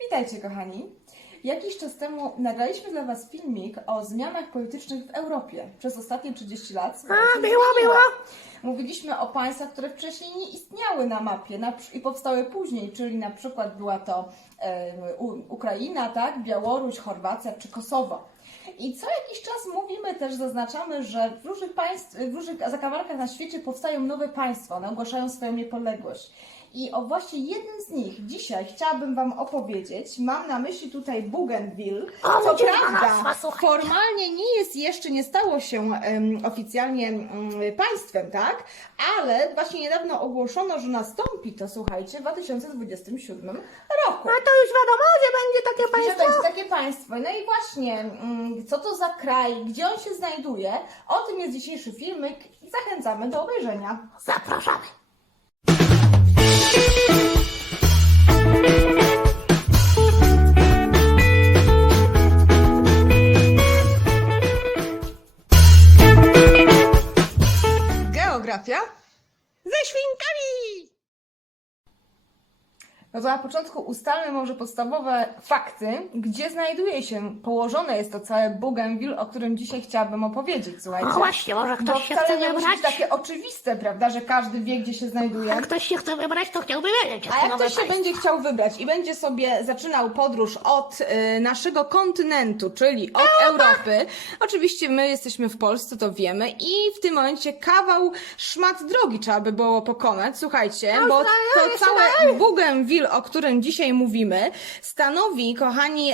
Witajcie kochani. Jakiś czas temu nagraliśmy dla Was filmik o zmianach politycznych w Europie przez ostatnie 30 lat. A, zmieniła. było. Mówiliśmy o państwach, które wcześniej nie istniały na mapie na, i powstały później, czyli na przykład była to U- Ukraina, tak, Białoruś, Chorwacja czy Kosowo. I co jakiś czas mówimy też, zaznaczamy, że w różnych państw, w różnych zakamarkach na świecie powstają nowe państwa, one ogłaszają swoją niepodległość. I o właśnie jednym z nich dzisiaj chciałabym Wam opowiedzieć. Mam na myśli tutaj Bougainville. O, Co prawda, formalnie nie jest jeszcze, nie stało się em, oficjalnie em, państwem, tak? Ale właśnie niedawno ogłoszono, że nastąpi to, słuchajcie, w 2027 roku. A to już wiadomo, że będzie takie Że państwo. będzie takie państwo. No i właśnie, mm, co to za kraj, gdzie on się znajduje, o tym jest dzisiejszy filmik i zachęcamy do obejrzenia. Zapraszamy. Geografia ze świnkami! No to na początku ustalmy może podstawowe fakty, gdzie znajduje się, położone jest to całe Bougainville, o którym dzisiaj chciałabym opowiedzieć, słuchajcie. No właśnie, może Bo ktoś się wcale chce nie musi być wybrać. takie oczywiste, prawda, że każdy wie, gdzie się znajduje. Jak ktoś się chce wybrać, to chciałby wiedzieć, A jak nowe ktoś się będzie chciał wybrać i będzie sobie zaczynał podróż od y, naszego kontynentu, czyli od Europy, oczywiście my jesteśmy w Polsce, to wiemy, i w tym momencie kawał szmat drogi trzeba by było pokonać, słuchajcie, bo to całe Bougainville, o którym dzisiaj mówimy, stanowi, kochani,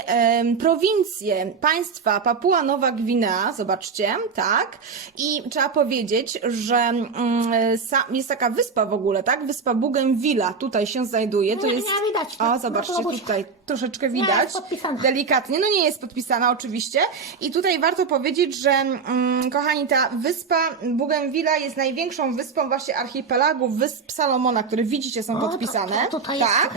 prowincję państwa Papua Nowa Gwinea, zobaczcie, tak, i trzeba powiedzieć, że mm, jest taka wyspa w ogóle, tak, wyspa Bougainvillea, tutaj się znajduje, to Nie, jest... widać, O, zobaczcie, to tutaj troszeczkę widać, delikatnie, no nie jest podpisana oczywiście. I tutaj warto powiedzieć, że mm, kochani, ta wyspa Bougainvillea jest największą wyspą właśnie archipelagu Wysp Salomona, które widzicie są O, to- podpisane, to tutaj jest, tak,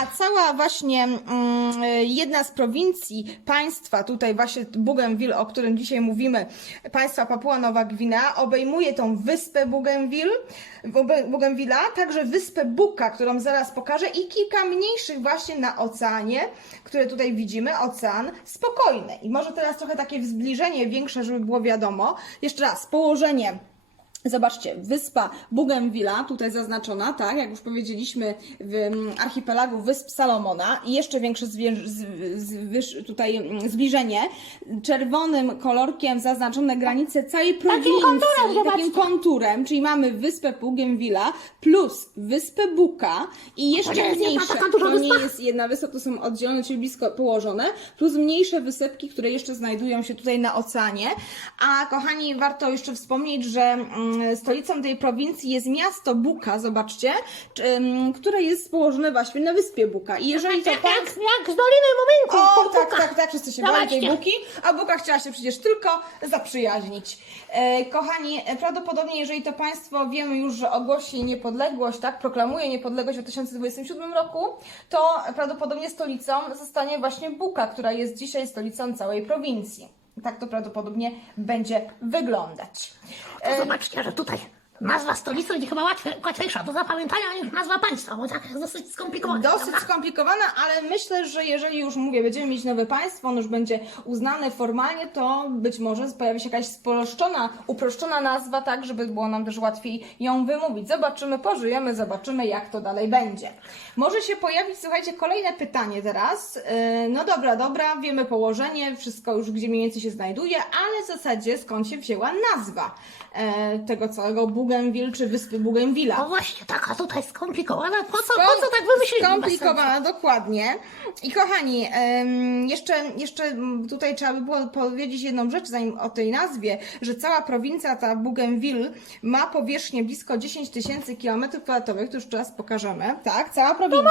a cała właśnie mm, jedna z prowincji państwa, tutaj właśnie Bougainville, o którym dzisiaj mówimy, państwa Papua Nowa Gwinea, obejmuje tą wyspę Bougainville, także wyspę Buka, którą zaraz pokażę i kilka mniejszych właśnie na oceanie, które tutaj widzimy, ocean spokojny. I może teraz trochę takie zbliżenie większe, żeby było wiadomo. Jeszcze raz, położenie Zobaczcie, wyspa Bougainvillea, tutaj zaznaczona, tak, jak już powiedzieliśmy, w mm, archipelagu Wysp Salomona i jeszcze większe z, z, tutaj mm, zbliżenie. Czerwonym kolorkiem zaznaczone granice całej prowincji. konturem, zobaczcie. takim konturem, czyli mamy wyspę Bougainvillea plus wyspę Buka i jeszcze nie jest jedna mniejsze, taka duża to nie wyspa? jest jedna wyspa, to są oddzielone, czyli blisko położone, plus mniejsze wysepki, które jeszcze znajdują się tutaj na oceanie. A kochani, warto jeszcze wspomnieć, że mm, stolicą tej prowincji jest miasto Buka, zobaczcie, które jest położone właśnie na wyspie Buka. I jeżeli to Jak, pan... jak, jak z Doliny Muminków. O, tak, tak, tak, wszyscy się bali tej. Buki, a Buka chciała się przecież tylko zaprzyjaźnić. E, kochani, e, prawdopodobnie jeżeli to Państwo wiemy już, że ogłosi niepodległość, tak, proklamuje niepodległość w 2027 roku, to prawdopodobnie stolicą zostanie właśnie Buka, która jest dzisiaj stolicą całej prowincji. Tak to prawdopodobnie będzie wyglądać. To zobaczcie, że tutaj nazwa stolicy będzie chyba łatwe, łatwiejsza do zapamiętania niż nazwa państwa, bo tak jest dosyć skomplikowana. Dosyć skomplikowana, ale myślę, że jeżeli już mówię, będziemy mieć nowe państwo, ono już będzie uznane formalnie, to być może pojawi się jakaś spolszczona, uproszczona nazwa, tak, żeby było nam też łatwiej ją wymówić. Zobaczymy, pożyjemy, zobaczymy, jak to dalej będzie. Może się pojawić, słuchajcie, kolejne pytanie teraz. Yy, No dobra, dobra, wiemy położenie, wszystko już gdzie mniej więcej się znajduje, ale w zasadzie skąd się wzięła nazwa e, tego całego Bougainville czy wyspy Bougainvillea? No właśnie, taka tutaj skomplikowana. Po co, po co tak wymyślili? Skomplikowana, dokładnie. I kochani, em, jeszcze, jeszcze tutaj trzeba by było powiedzieć jedną rzecz zanim o tej nazwie, że cała prowincja ta Bougainville ma powierzchnię blisko 10 tysięcy kilometrów kwadratowych, to już teraz pokażemy, tak, cała prowincja.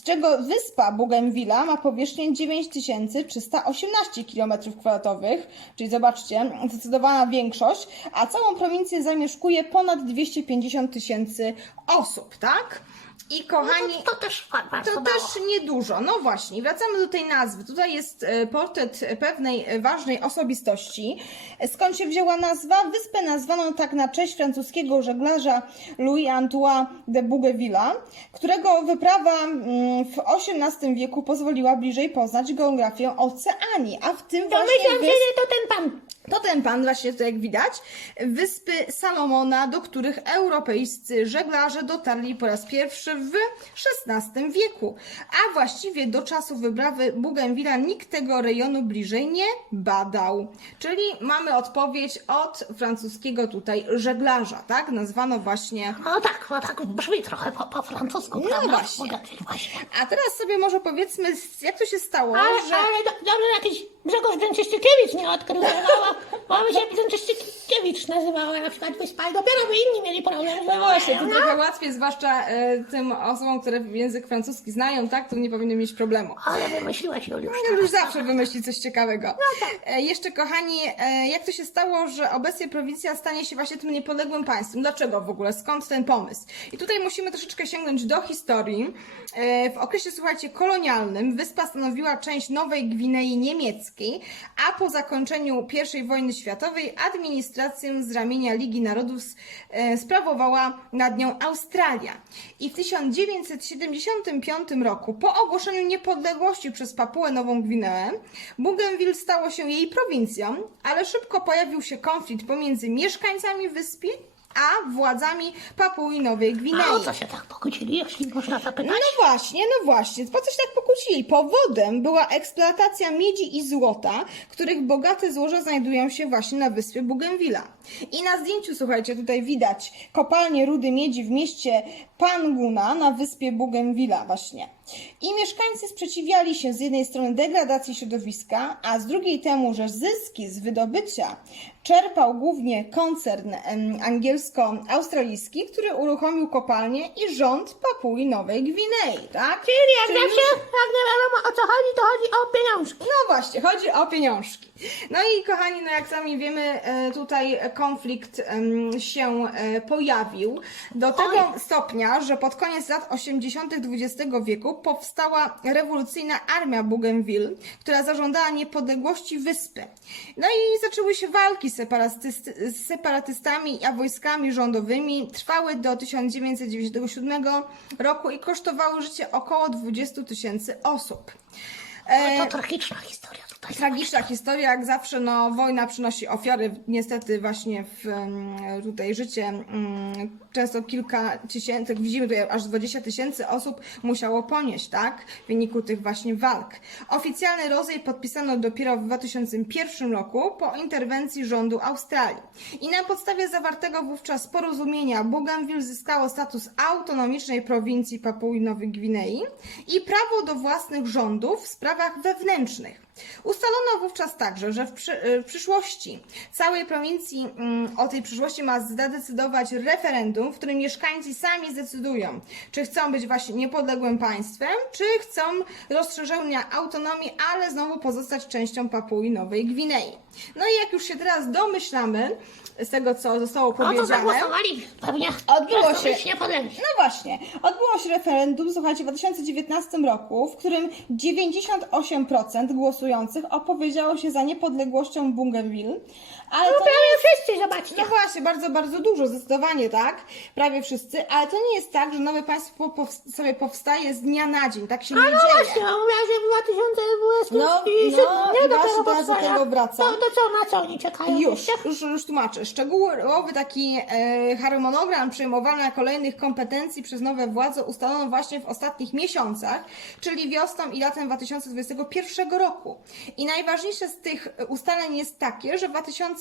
Z czego wyspa Bougainvillea ma powierzchnię 9318 kilometrów kwadratowych, czyli zobaczcie, zdecydowana większość, a całą prowincję zamieszkuje ponad 250 tysięcy osób, tak? I kochani, No to, to też to też niedużo. No właśnie, wracamy do tej nazwy. Tutaj jest e, portret pewnej e, ważnej osobistości. E, Skąd się wzięła nazwa? Wyspę nazwano tak na cześć francuskiego żeglarza Louis-Antoine de Bougainville'a, którego wyprawa mm, w XVIII wieku pozwoliła bliżej poznać geografię Oceanii, a w tym właśnie Domyślam się, wysp... że to ten pan. To ten pan, właśnie tutaj jak widać, wyspy Salomona, do których europejscy żeglarze dotarli po raz pierwszy w XVI wieku. A właściwie do czasu wyprawy Bougainville'a nikt tego rejonu bliżej nie badał. Czyli mamy odpowiedź od francuskiego tutaj żeglarza, tak? Nazwano właśnie No tak, no tak brzmi trochę po, po francusku, No właśnie. Właśnie. A teraz sobie może powiedzmy, jak to się stało, Ale, że... ale do, dobrze jakiś Grzegorz Brzęczyszczykiewicz nie odkrył, bo by się Brzęczyszczykiewicz nazywała na przykład wyspa i dopiero by inni mieli problem. No właśnie, to no. trochę łatwiej, zwłaszcza e, tym osobom, które język francuski znają, tak? To nie powinny mieć problemu. Ale wymyśliłeś, Juliusz. No już zawsze wymyśli coś ciekawego. E, Jeszcze kochani, e, jak to się stało, że obecnie prowincja stanie się właśnie tym niepodległym państwem? Dlaczego w ogóle? Skąd ten pomysł? I tutaj musimy troszeczkę sięgnąć do historii. E, W okresie, słuchajcie, kolonialnym wyspa stanowiła część Nowej Gwinei Niemieckiej, a po zakończeniu I wojny światowej administrację z ramienia Ligi Narodów e, sprawowała nad nią Australia. I w 1975 roku, po ogłoszeniu niepodległości przez Papuę Nową Gwineę, Bougainville stało się jej prowincją, ale szybko pojawił się konflikt pomiędzy mieszkańcami wyspy a władzami Papui Nowej Gwinei. A o co się tak pokłócili, jeśli można zapytać? No właśnie, no właśnie. Po coś tak pokłócili? Powodem była eksploatacja miedzi i złota, których bogate złoża znajdują się właśnie na wyspie Bougainvillea. I na zdjęciu, słuchajcie, tutaj widać kopalnię rudy miedzi w mieście Panguna na wyspie Bougainvillea właśnie. I mieszkańcy sprzeciwiali się z jednej strony degradacji środowiska, a z drugiej temu, że zyski z wydobycia czerpał głównie koncern angielsko-australijski, który uruchomił kopalnię i rząd Papui Nowej Gwinei, tak? Czyli jak Czyli zawsze, jak nie wiadomo o co chodzi, to chodzi o pieniążki. No właśnie, chodzi o pieniążki. No i kochani, no jak sami wiemy, e, tutaj konflikt się e, pojawił do tego stopnia, że pod koniec lat 80. XX wieku powstała rewolucyjna armia Bougainville, która zażądała niepodległości wyspy. No i zaczęły się walki z separatystami a wojskami rządowymi. Trwały do 1997 roku i kosztowały życie około 20 tysięcy osób. E, To tragiczna historia. Tragiczna historia, jak zawsze, no, wojna przynosi ofiary, niestety właśnie w mm, tutaj życie mm, często kilka tysięcy, widzimy tutaj aż 20 tysięcy osób musiało ponieść, tak, w wyniku tych właśnie walk. Oficjalny rodzaj podpisano dopiero w 2001 roku po interwencji rządu Australii. I na podstawie zawartego wówczas porozumienia Bougainville zyskało status autonomicznej prowincji Papui Nowej Gwinei i prawo do własnych rządów w sprawach wewnętrznych. Ustalono wówczas także, że w, przy, w przyszłości całej prowincji mm, o tej przyszłości ma zadecydować referendum, w którym mieszkańcy sami zdecydują, czy chcą być właśnie niepodległym państwem, czy chcą rozszerzenia autonomii, ale znowu pozostać częścią Papui Nowej Gwinei. No i jak już się teraz domyślamy z tego, co zostało No to powiedziane, zagłosowali pewnie. Odbyło się- niepodlegli. no właśnie, odbyło się referendum, słuchajcie, w 2019 roku, w którym 98% głosujących opowiedziało się za niepodległością Bougainville, ale No to nie prawie wszyscy, zobaczcie. no właśnie, bardzo, bardzo dużo, zdecydowanie tak, prawie wszyscy, ale to nie jest tak, że nowe państwo sobie powstaje z dnia na dzień, tak się nie A no dzieje. właśnie, a mówiła, że w 2020 No, i no, nie właśnie teraz do tego wracam. To, to co, na co oni czekają? Już, jeszcze? już, już tłumaczę. Szczegółowy taki e, harmonogram przejmowania kolejnych kompetencji przez nowe władze ustalono właśnie w ostatnich miesiącach, czyli wiosną i latem 2021 roku. I najważniejsze z tych ustaleń jest takie, że w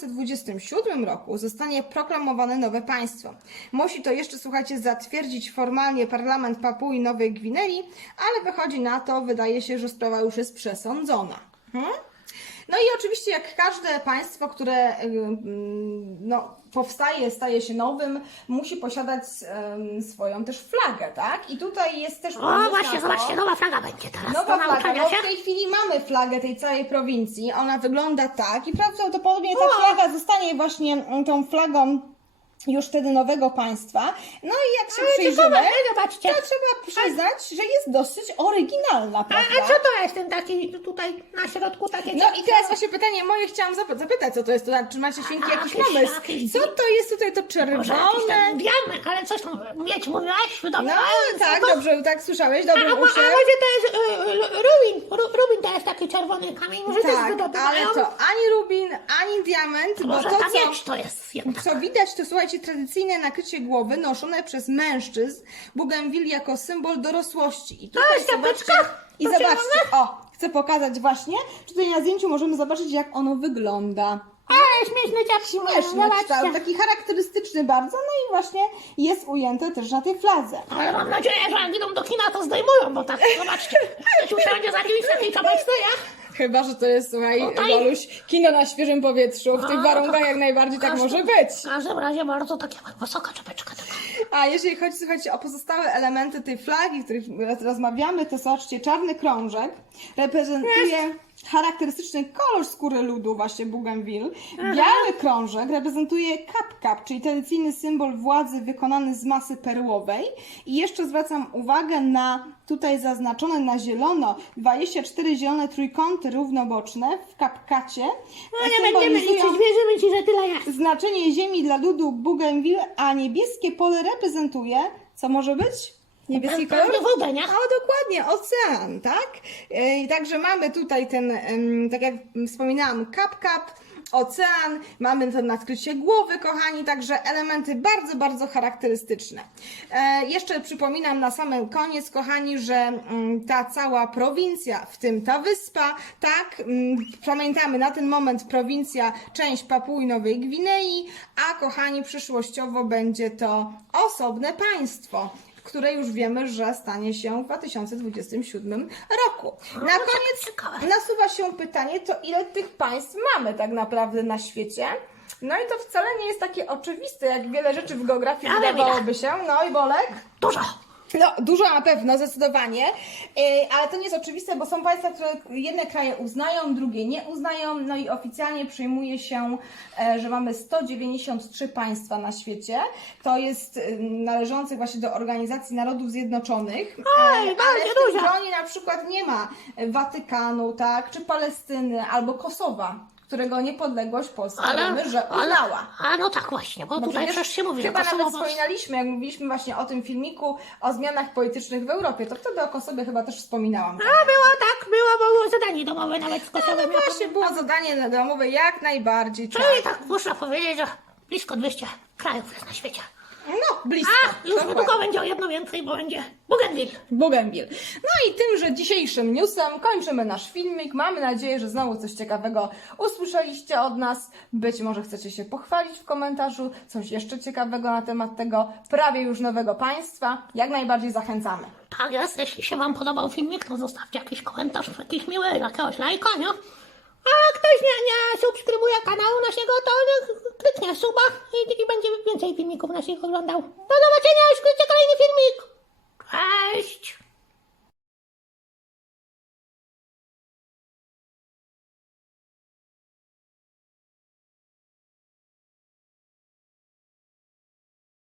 2027 roku zostanie proklamowane nowe państwo. Musi to jeszcze, słuchajcie, zatwierdzić formalnie parlament Papui Nowej Gwinei, ale wychodzi na to, wydaje się, że sprawa już jest przesądzona. Hmm? No i oczywiście jak każde państwo, które no, powstaje, staje się nowym, musi posiadać ym, swoją też flagę, tak? I tutaj jest też O właśnie, zobaczcie, nowa flaga będzie teraz. Nowa flaga, się. w tej chwili mamy flagę tej całej prowincji, ona wygląda tak i prawdopodobnie ta flaga zostanie właśnie tą flagą już wtedy nowego państwa. No i jak się Ale przyjrzymy, ciekawe, to trzeba przyznać, że jest dosyć oryginalna, A, prawda? a co to jest ten taki tutaj na środku takie No i teraz właśnie pytanie moje chciałam zap- zapytać, co to jest to, czy macie świnki A, jakiś jakieś- pomysł? jakieś- Co to jest tutaj to Może jakiś czerwone? diament, ale coś tam, mieć mówiłaś? No tak, to? dobrze, tak słyszałeś, A, mo- a uszem. może to jest y, y, rubin? Ru, rubin to jest taki czerwony kamień, może też Tak, wydobywają? ale to ani rubin, ani diament, bo Może to co... miecz to jest jednak. Co widać, to słuchajcie, tradycyjne nakrycie głowy noszone przez mężczyzn, bugenwil jako symbol dorosłości. I tutaj czapeczka? zobaczcie, i zobaczcie, o, chcę pokazać właśnie, tutaj na zdjęciu możemy zobaczyć, jak ono wygląda. Ale śmieszny dziadki Śmieszny kształt, taki charakterystyczny bardzo, no i właśnie jest ujęte też na tej fladze. Ale mam nadzieję, że jak idą do kina, to zdejmują, bo tak, zobaczcie, ktoś usiądzie za kimś w takiej czapeczce, jak? Chyba, że to jest, słuchaj, Tutaj- Woluś, kino na świeżym powietrzu. W tych A, warunkach to- jak najbardziej tak może być. W każdym razie bardzo taka wysoka czapeczka taka. A jeżeli chodzi, słuchajcie, o pozostałe elementy tej flagi, o których rozmawiamy, to zobaczcie, czarny krążek reprezentuje charakterystyczny kolor skóry ludu, właśnie Bougainville. Biały krążek reprezentuje kap-kap, czyli tradycyjny symbol władzy wykonany z masy perłowej. I jeszcze zwracam uwagę na tutaj zaznaczone na zielono 24 zielone trójkąty równoboczne w kapkacie. No nie będziemy liczyć, wierzymy ci, że tyle jest. Znaczenie ziemi dla ludu Bougainville, a niebieskie pole reprezentuje, co może być? Niebieski kolor? Wodę, nie? O, dokładnie, ocean, tak? E, I także mamy tutaj ten, tak jak wspominałam, kap-kap, ocean, mamy to nadkrycie głowy, kochani, także elementy bardzo, bardzo charakterystyczne. E, jeszcze przypominam na samym koniec, kochani, że mm, ta cała prowincja, w tym ta wyspa, tak, mm, pamiętamy, na ten moment prowincja, część Papui Nowej Gwinei, a kochani, przyszłościowo będzie to osobne państwo które już wiemy, że stanie się w 2027 roku. Na koniec nasuwa się pytanie, to ile tych państw mamy tak naprawdę na świecie? No i to wcale nie jest takie oczywiste, jak wiele rzeczy w geografii Ale wydawałoby się. No i Bolek? Dużo. No, dużo na pewno, zdecydowanie, Yy, ale to nie jest oczywiste, bo są państwa, które jedne kraje uznają, drugie nie uznają, no i oficjalnie przyjmuje się, e, że mamy 193 państwa na świecie. To jest y, należących właśnie do Organizacji Narodów Zjednoczonych, Oj, ale w tym gronie na przykład nie ma Watykanu, tak, czy Palestyny, albo Kosowa, którego niepodległość Polska wiemy, że uznała. A no tak właśnie, bo No tutaj przecież się mówi, że Chyba nawet Kosowo... wspominaliśmy, jak mówiliśmy właśnie o tym filmiku o zmianach politycznych w Europie, to wtedy o Kosowie chyba też wspominałam. A było tak, było, bo było zadanie domowe nawet z Kosowem. No ja właśnie, było zadanie domowe jak najbardziej. Tak. Czyli tak można powiedzieć, że blisko 200 krajów jest na świecie. No, blisko. A już Dokładnie. będzie o jedno więcej, bo będzie Bougainville. Bougainville. No i tymże dzisiejszym newsem kończymy nasz filmik. Mamy nadzieję, że znowu coś ciekawego usłyszeliście od nas. Być może chcecie się pochwalić w komentarzu, coś jeszcze ciekawego na temat tego prawie już nowego państwa. Jak najbardziej zachęcamy. Tak jest, jeśli się Wam podobał filmik, to zostawcie jakiś komentarz, jakiś miły, jakiegoś lajka, nie? A ktoś nie, nie subskrybuje kanału naszego, to niech kliknie suba i będzie więcej filmików naszych oglądał. Do zobaczenia, już wkrótce kolejny filmik. Cześć!